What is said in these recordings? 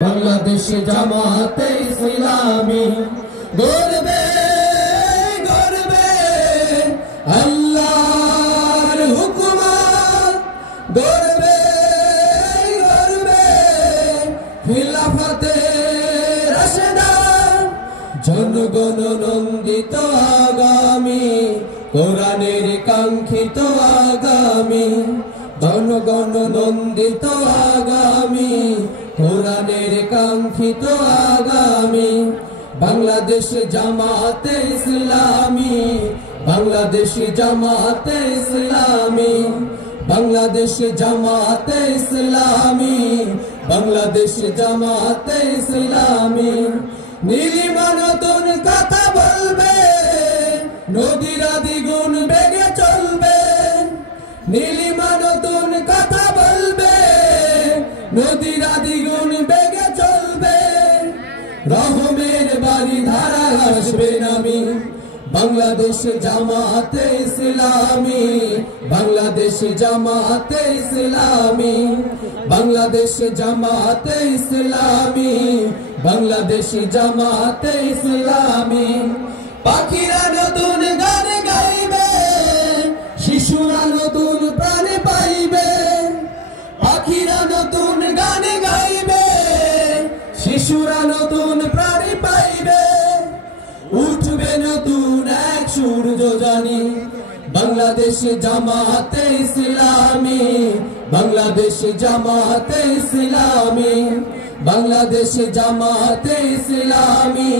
বাংলাদেশ জামাতে ইসলামী গর্বে গর্বে আল্লাহর হুকুমত, গর্বে গর্বে খিলাফতে রাশেদা, জনগণ নন্দিত আগামী, কোরআনের কাঙ্ক্ষিত আগামী, জনগণ নন্দিত আগামী, কোরআনের কাঙ্ক্ষিত আগামী। বাংলাদেশ জামাতে ইসলামী, বাংলাদেশ জামাতে ইসলামী, বাংলাদেশ জামাতে ইসলামী, বাংলাদেশ জামাতে ইসলামী। নীলিমা নতুন কথা বলবে, নদীরা দ্বিগুণ বেগে চলবে। নীলিমা নতুন কথা বলবে, নদীরা দ্বিগুণ বেগে চলবে। রহমের বাড়ি ধারা আসবে নামি, বাংলাদেশ জামাতে ইসলামী, বাংলাদেশ জামাতে ইসলামী, বাংলাদেশ জামাতে ইসলামী, বাংলাদেশ জামাতে ইসলামী। পাখিরা নতুন গান গাইবে, শিশুরা নতুন প্রাণ পাইবে। পাখিরা নতুন গান গাইবে, শিশুরা নতুন প্রাণ পাইবে। উঠবে নতুন এক সূর্য জানি, বাংলাদেশ জামাতে ইসলামী, বাংলাদেশ জামাতে ইসলামী, বাংলাদেশ জামাতে ইসলামী,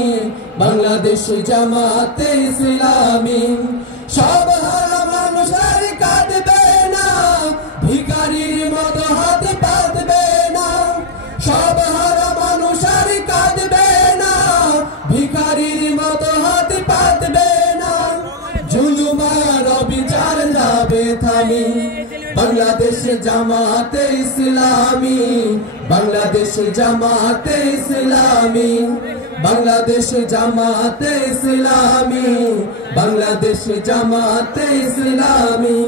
বাংলাদেশ জামাতে ইসলামী। সব হারা মানুষ আর কাঁদবে না, ভিখারির মতো হাত পাতবে না। সব হারা মানুষ আর কাঁদবে না, ভিখারির মতো হাত পাতবে না। জুলুম আর অবিচার যাবে থামি, বাংলাদেশ জামাতে ইসলামী, বাংলাদেশ জামাতে ইসলামী, বাংলাদেশ জামাতে ইসলামী, বাংলাদেশ জামাতে ইসলামী।